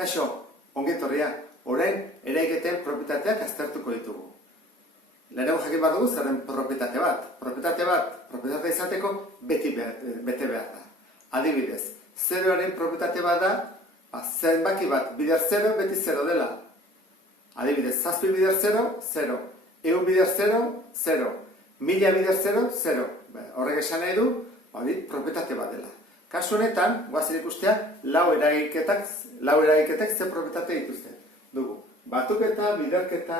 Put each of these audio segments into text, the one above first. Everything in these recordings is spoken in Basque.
Kaixo, ongetorria, orain eraiketen propietateak aztertuko ditugu. Lehenengo jakin bat dugu zerren propietate bat. Propietate izateko bete behar da. Adibidez, zeroaren propietate bat da, zenbaki bat bider 0 beti 0 dela. Adibidez, 7 bider 0, 0. 100 bider 0, 0. 1000 bider 0, 0. Horrek esan nahi du, propietate bat dela. Kasu honetan, guazen ikustea, lau eragiketak ze propietate dituzte. Dugu, batuketa, biderketa,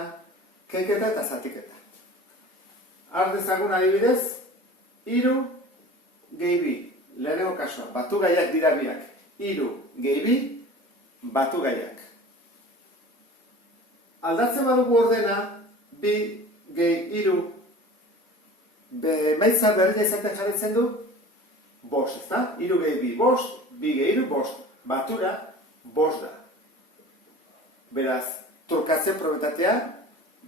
kenketa eta zatiketa. Har dezagun adibidez, 3 gehi 2. Lehenengo kasua, batugaiak dira biak. 3 gehi 2, batugaiak. Aldatzen badugu ordena, 2 gehi 3, emaitza berdina izaten jarretzen du, 5, ezta? 3 gehi 2, 5, 2 gehi 3, 5. Batura, 5 da. Beraz, trukatze propietatea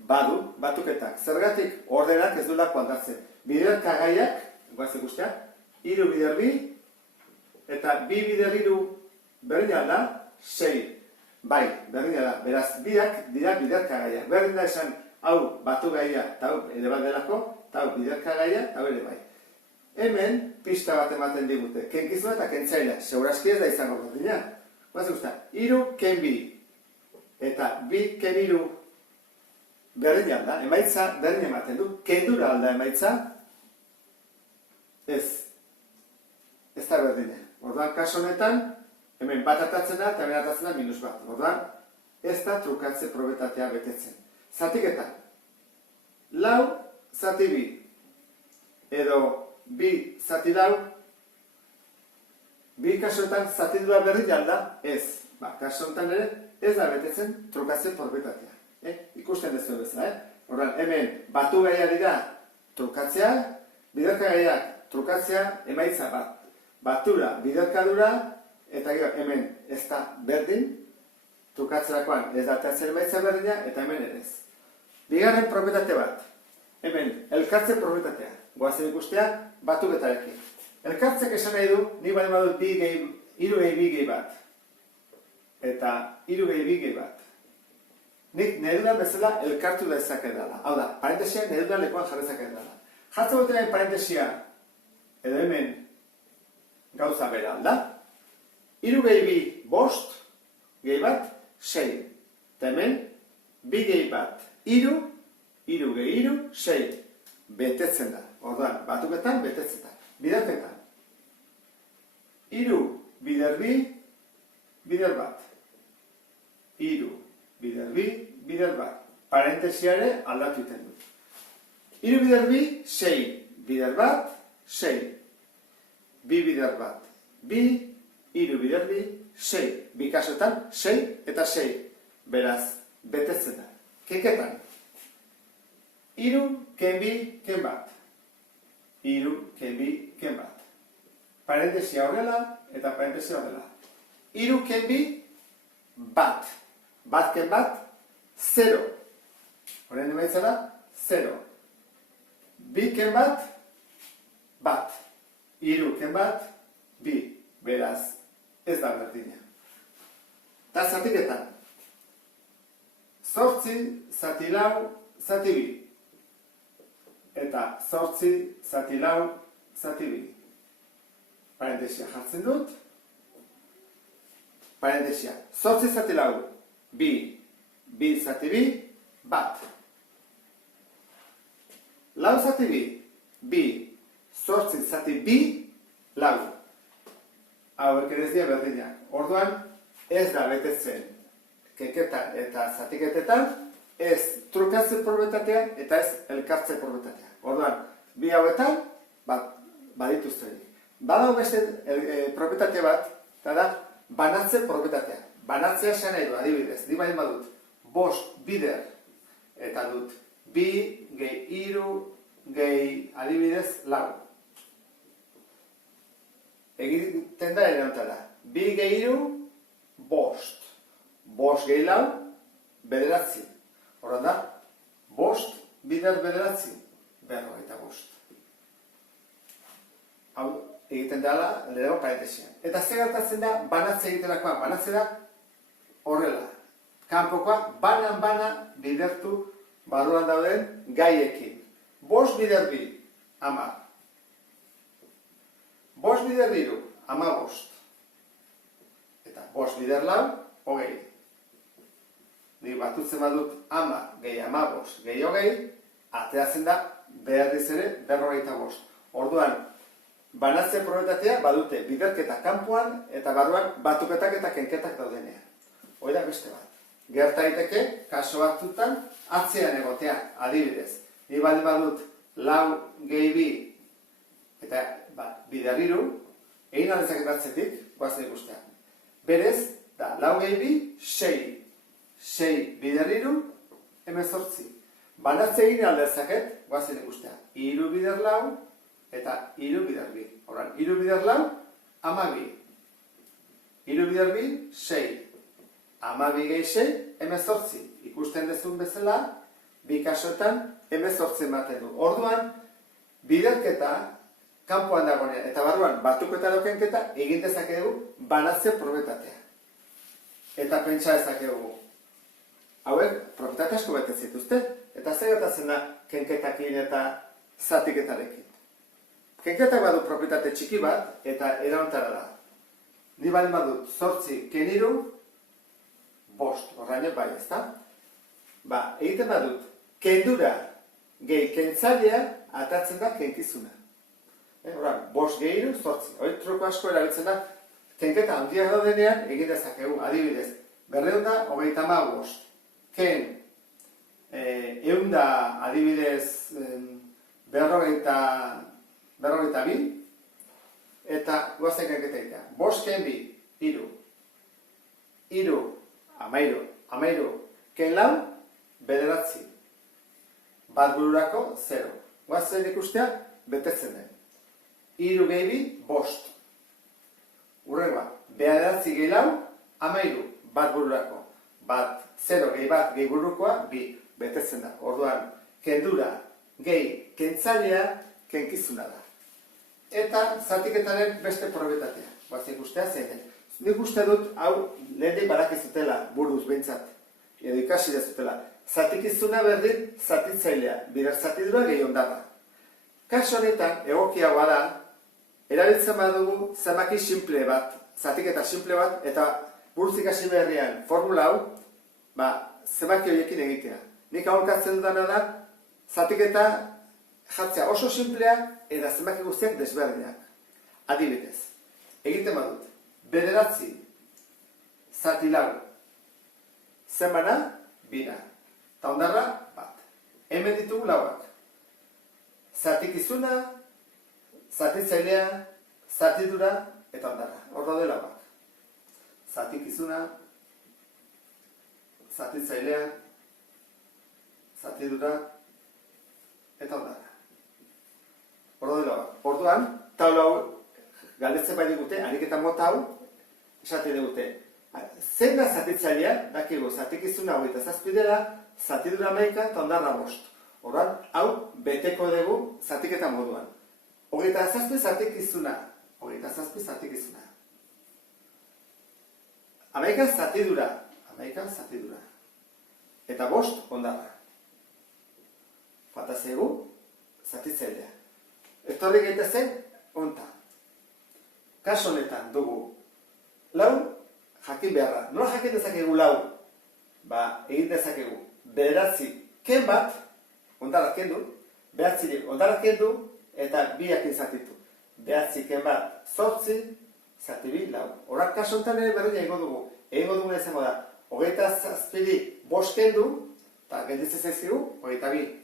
badu, batuketak. Zergatik ordenak ez duelako aldatzen. Biderkagaiak, guazen ikustea, 3 bider 2, eta 2 bider 3 berdina da, 6. Bai, berdina da. Beraz, biak dira biderkagaiak. Berdina esan, hau batugaia, eta hau ere bat delako, eta hau biderkagaia, eta hau ere bai. Hemen, pista bat ematen digute. Kenkizuna eta kentzaila. Segurazki ez da izango berdina. Guazen ikustea, 3 ken 2. Eta 2 ken 3 berdin alda, emaitza berdin ematen du. Kendura alda emaitza, ez da berdina. Orduan, kaso honetan, hemen bat atatzen da, eta hemen atatzen da minus bat. Orduan, ez da trukatze propietatea betetzen. Zatiketa. 4 zati 2. Edo 2 zati 4. Bi kasoetan zatidura berdin alda, ez. Kaso honetan ere, ez da betetzen trukatze propietatea. Ikusten ez bezala, Orduan, hemen batugaia dira trukatzea, biderkagaiak trukatzea, emaitza bat. Batura, biderkadura, eta hemen ez da berdin, trukatzerakoan ez da tertzen emaitza berdina, eta hemen ere ez. Bigarren propietate bat. Hemen, elkartze propietatea. Goazen ikustea, batuketarekin. Elkartzek esan nahi du, nik bali badut 3 gehi 2 gehi bat. Eta 3 gehi 2 gehi bat. Nik nedudan bezala elkartu dezake dela. Hau da, parentesia nedudan lekuan jarrezake dela. Jartzen botean parentesia, edo hemen gauza bera alda. 3 gehi 2, 5, gehi bat, 6. Eta hemen, 2 gehi bat, 3, 3 gehi 3, 6. Betetzen da. Orduan, batuketan betetzen da. Biderketan. 3 bider 2, bider bat. 3 bider 2, bider bat. Parentesiare aldatu iten dut. 3 bider 2, 6. Bider bat, 6. 2 bider bat, 2. 3 bider 2, 6. Bi kasotan, 6 eta 6. Beraz, betetzen da. Kenketan. 3 ken 2, ken bat. 3 ken 2, ken bat. Parentesia horrela eta parentesia horrela. 3 ken 2, bat. Bat ken bat, 0. Horren emaitza da, 0. 2 ken bat, bat. 3 ken bat, 2. Beraz, ez da berdina. Eta zatiketan. 8 zati 4, zati 2. Eta 8 zati 4, zati 2. Parentesia jartzen dut. Parentesia. 8 zati 4, 2. 2 zati 2, bat. 4 zati 2, 2. 8 zati 2, 4. Hauek ere ez dira berdinak. Orduan, ez da betetzen kenketan eta zatiketetan, ez trukatze propietatea eta ez elkartze propietatea. Orduan, bi hauetan, badituztenik. Badau beste propietate bat, eta da, banatze propietatea. Banatzea esan nahi du, adibidez, di bain badut, 5 bider, eta dut, 2 gehi 3 gehi adibidez 4. Egiten da ere da. 2 gehi 3, 5. 5 gehi 4, bederatzi. Horren da, 5 bider bederatzi, 45. Hau egiten dela, lehenengo parentesian. Eta ze gertatzen da, banatze egiterakoan. Banatze da, horrela. Kanpokoa banan bidertu barruan dauden gaiekin. 5 bider 2, 10. 5 bider 3, 15. Eta 5 bider 4, 20. Nik batutzen badut 10 gehi 15 gehi 20, ateratzen da berriz ere 45. Orduan, banatze probetatea badute biderketa kanpoan eta barruan batuketak eta kenketak daudenean. Hoi da beste bat. Gerta daiteke, kaso batzutan, atzean egotea, adibidez. Ni baldin badut 4 gehi 2 eta bider 3, egin aldezaket atzetik, guazen ikustea. Berez, da 4 gehi 2, 6. 6 bider 3, 18. Banatze egin aldezaket, guazen ikustea. 3 bider 4 eta 3 bider 2. Horan, 3 bider 4, 12. 3 bider 2, 6. 12 gehi 6, 18. Ikusten dezun bezala, bi kasoetan 18 ematen du. Orduan, biderketa kanpoan dagoenean eta barruan batuketa dokenketa egin dezakegu banatze probetatea. Eta pentsa dezakegu, hauek probetate asko bete zituzte, eta zer gertatzen da kenketakin eta zatiketarekin. Kenketak badu probetate txiki bat eta erauntara da. Ni baldin badut 8 ken 3, 5, horraino bai, ezta? Egiten badut, kendura gehi kentzailea atatzen da kenkizuna. Horan, 5 gehi 3, 8. Hoi truko asko erabiltzen da, kenketa handiak daudenean egin dezakegu, adibidez, 235. Ken, eunda, adibidez, 42, eta guazen kenketa egitea. 5 ken 2, 3. 3, 13. Ken 4, 9. Bat bururako 0. Guazen ikustea, betetzen den. 3 gehi 2, 5. Urrengoa, 9 gehi 4, 13. Bat bururako. Bat 0 gehi bat gehi burukoa, 2. Betetzen da. Orduan, kendura gehi kentzailea kenkizuna da. Eta zatiketaren beste probetatea. Guazen ikustea zein den. Nik uste dut, hau, lehendik badakizutela buruz behintzat, edo ikasi dezutela. Zatikizuna berdin, zatitzailea, bider zatidura gehi ondarra. Kaso honetan, egokiagoa da, erabiltzen badugu zenbaki simple bat, zatiketa simple bat, eta buruz ikasi berrian formula hau, zenbaki horiekin egitea. Nik aholkatzen dudana da, zatiketa jartzea oso simplea, eta zenbaki guztiak desberdinak. Adibidez, egiten badut, 9, zati 4, zenbana, 2, eta ondarra, 1. Hemen ditugu 4. Zatikizuna, zatitzailea, zatidura, eta ondarra. Hor daude 4. Zatikizuna, zatitzailea, zatidura, eta ondarra. Hor daude 4. Orduan, taula hau, galdetzen bai digute, ariketa mota hau, esaten digute, zein da zatitzailea, dakigu, zatikizuna 27 dela, zatidura 11 eta ondarra 5. Orduan, hau beteko dugu zatiketa moduan. 27 zatikizuna. 27 zatikizuna. 11 zatidura. 11 zatidura. Eta 5 ondarra. Falta zaigu zatitzailea. Etorri gaitezen, onta. Kaso honetan dugu 4 jakin beharra. Nola jakin dezakegu 4? Egin dezakegu 9 ken bat, ondarra kendu, 9 ondarra kendu, eta 2 jakin zatitu. 9 ken bat, 8, zati 2, 4. Horak kaso honetan ere berdina egingo dugu. Egingo dugu izango da, 27 5 kendu, eta gelditzen zaizkigu, 22.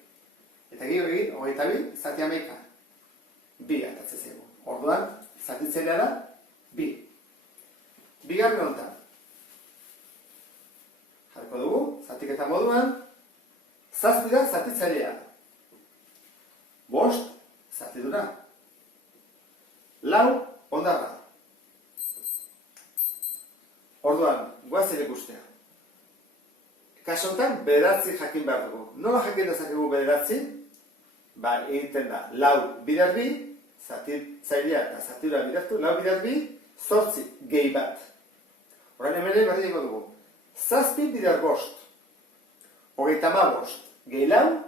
Eta gero egin, 22, zati 11. 2 atatzen zaigu. Orduan, zatitzailea da, 2. Bigarren honetan. Jarko dugu, zatiketa moduan, 7 da zatitzailea. 5, zatidura. 4, ondarra. Orduan, guazen ikustea. Kaso honetan, 9 jakin behar dugu. Nola jakin dezakegu 9? Egiten da, 4 bider 2, zatitzailea eta zatidura bidertu, 4 bider 2, 8 gehi bat. Horan hemen ere berdineko dugu. 7 bider 5. 35 gehi 4,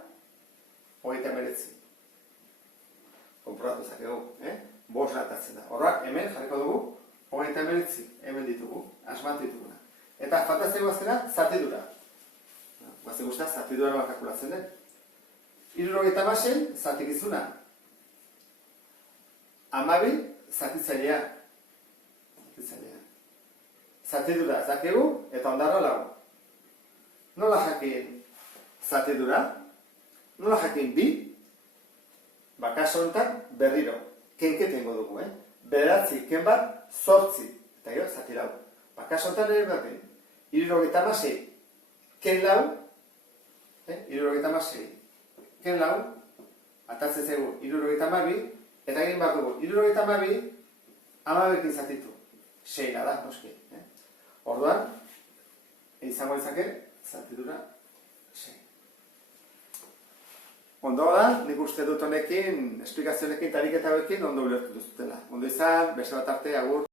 39. Konprobatu zakegu, bost latatzen da. Horrak, hemen jarriko dugu, 39, hemen ditugu, asmatu dituguna. Eta faltatzeko azkena, zatidura. Guazen guztia, zatidura nola kalkulatzen den. 76, zatikizuna. 12, zatitzailea. Zatidura, zakegu, eta ondarra lau. Nola jakin zatidura? Nola jakin bi? Kasu honetan berriro. Kenketengo dugu, Bederatzi, ken bat, 8. Eta gero, zati lau. Kasu honetan ere berdin. 76, ken lau, 76, ken lau, atatzen zaigu 72, eta egin behar dugu, 72, 12 zatitu. 6 da, noski. Orduan, izango izake, zatidura 6. Ondo da, nik uste dut honekin, esplikazionekin, tariketa hauekin, ondo ulertu duzutela. Ondo izan, beste bat arte, agur.